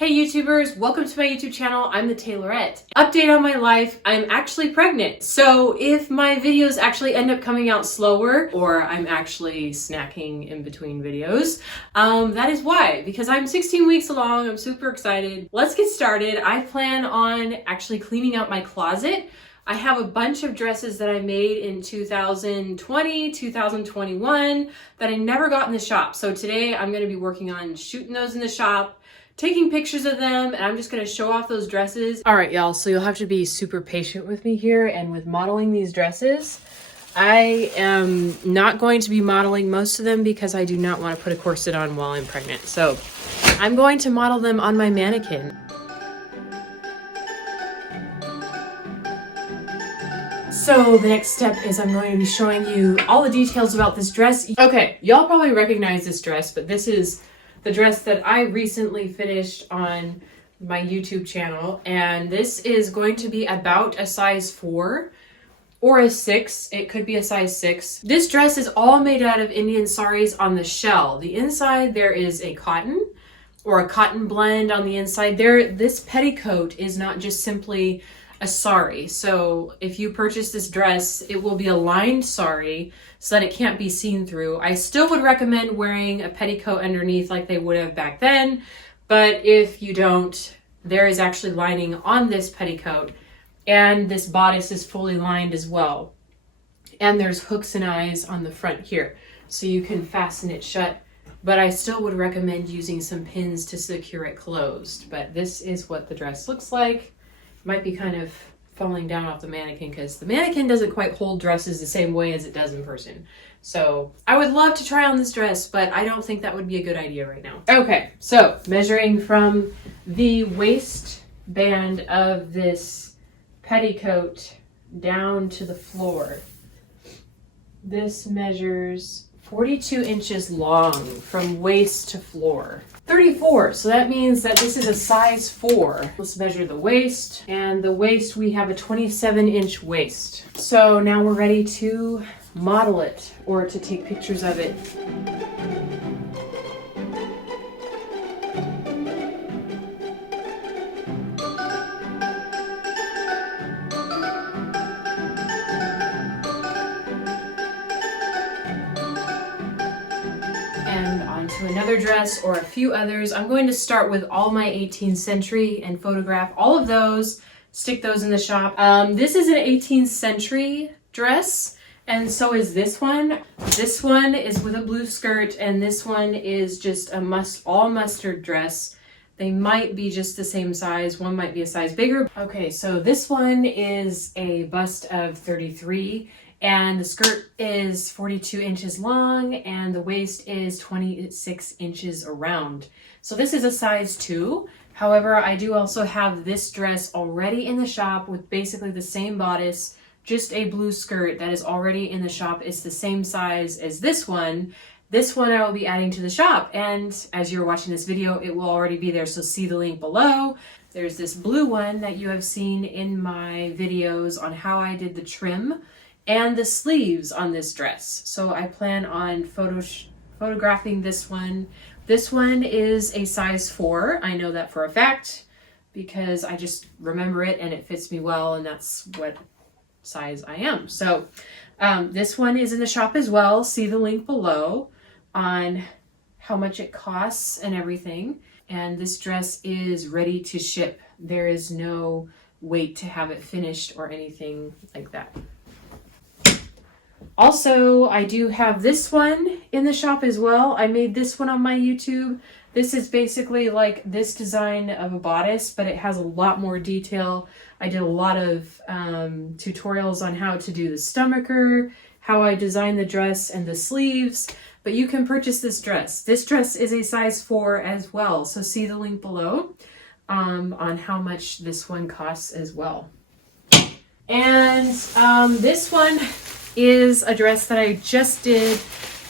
Hey YouTubers, welcome to my YouTube channel. I'm the Taylorette. Update on my life, I'm actually pregnant. So if my videos actually end up coming out slower or I'm actually snacking in between videos, that is why, because I'm 16 weeks along, I'm super excited. Let's get started. I plan on actually cleaning out my closet. I have a bunch of dresses that I made in 2020, 2021 that I never got in the shop. So today I'm gonna be working on shooting those in the shop, taking pictures of them, and I'm just gonna show off those dresses. All right, y'all, so you'll have to be super patient with me here and with modeling these dresses. I am not going to be modeling most of them because I do not want to put a corset on while I'm pregnant. So I'm going to model them on my mannequin. So the next step is I'm going to be showing you all the details about this dress. Okay, y'all probably recognize this dress, but this is the dress that I recently finished on my YouTube channel, and this is going to be about a size 4 or a 6. It could be a size 6. This dress is all made out of Indian saris on the shell. The inside there is a cotton or a cotton blend on the inside. This petticoat is not just simply a sari. So if you purchase this dress, it will be a lined sari so that it can't be seen through. I still would recommend wearing a petticoat underneath like they would have back then, but if you don't, there is actually lining on this petticoat, and this bodice is fully lined as well. And there's hooks and eyes on the front here, so you can fasten it shut, but I still would recommend using some pins to secure it closed. But this is what the dress looks like. Might be kind of falling down off the mannequin because the mannequin doesn't quite hold dresses the same way as it does in person. So I would love to try on this dress, but I don't think that would be a good idea right now. Okay, so measuring from the waistband of this petticoat down to the floor, this measures 42 inches long from waist to floor. 34, so that means that this is a size 4. Let's measure the waist, and the waist, we have a 27-inch waist. So now we're ready to model it or to take pictures of it. And onto another dress or a few others. I'm going to start with all my 18th century and photograph all of those, stick those in the shop. This is an 18th century dress, and so is this one. This one is with a blue skirt, and this one is just a all mustard dress. They might be just the same size. One might be a size bigger. Okay, so this one is a bust of 33. And the skirt is 42 inches long and the waist is 26 inches around. So this is a size 2. However, I do also have this dress already in the shop with basically the same bodice, just a blue skirt that is already in the shop. It's the same size as this one. This one I will be adding to the shop, and as you're watching this video, it will already be there, so see the link below. There's this blue one that you have seen in my videos on how I did the trim and the sleeves on this dress. So I plan on photographing this one. This one is a size 4. I know that for a fact because I just remember it and it fits me well, and that's what size I am. So this one is in the shop as well. See the link below on how much it costs and everything. And this dress is ready to ship. There is no wait to have it finished or anything like that. Also, I do have this one in the shop as well. I made this one on my YouTube. This is basically like this design of a bodice, but it has a lot more detail. I did a lot of tutorials on how to do the stomacher, how I designed the dress and the sleeves, but you can purchase this dress. This dress is a size 4 as well, so see the link below on how much this one costs as well. And this one is a dress that I just did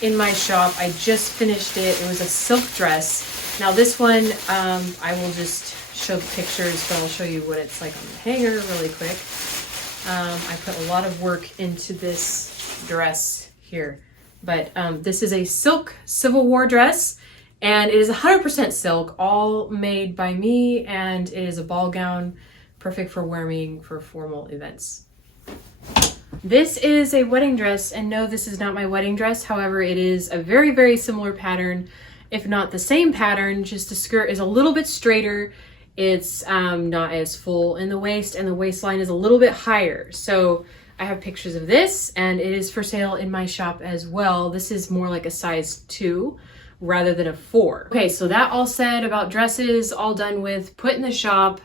in my shop. I just finished it. It was a silk dress. Now this one, I will just show the pictures, but I'll show you what it's like on the hanger really quick. I put a lot of work into this dress here, but this is a silk Civil War dress, And it is 100% silk, all made by me, and it is a ball gown, perfect for wearing for formal events. This is a wedding dress, and no, this is not my wedding dress. However, it is a very, very similar pattern, if not the same pattern, just the skirt is a little bit straighter. It's not as full in the waist, and the waistline is a little bit higher. So I have pictures of this, and it is for sale in my shop as well. This is more like a size 2 rather than a 4. Okay, so that all said about dresses, all done with, put in the shop.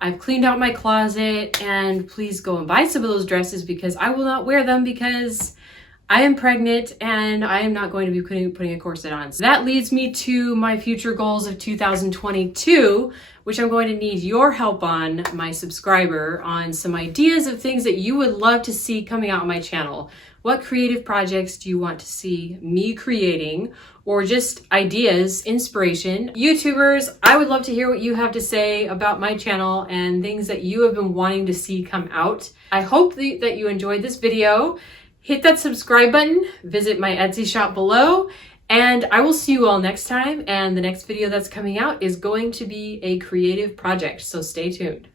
I've cleaned out my closet, and please go and buy some of those dresses because I will not wear them because I am pregnant and I am not going to be putting a corset on. So that leads me to my future goals of 2022, which I'm going to need your help on, my subscriber, on some ideas of things that you would love to see coming out on my channel. What creative projects do you want to see me creating, or just ideas, inspiration? YouTubers, I would love to hear what you have to say about my channel and things that you have been wanting to see come out. I hope that you enjoyed this video. Hit that subscribe button, visit my Etsy shop below, and I will see you all next time. And the next video that's coming out is going to be a creative project, so stay tuned.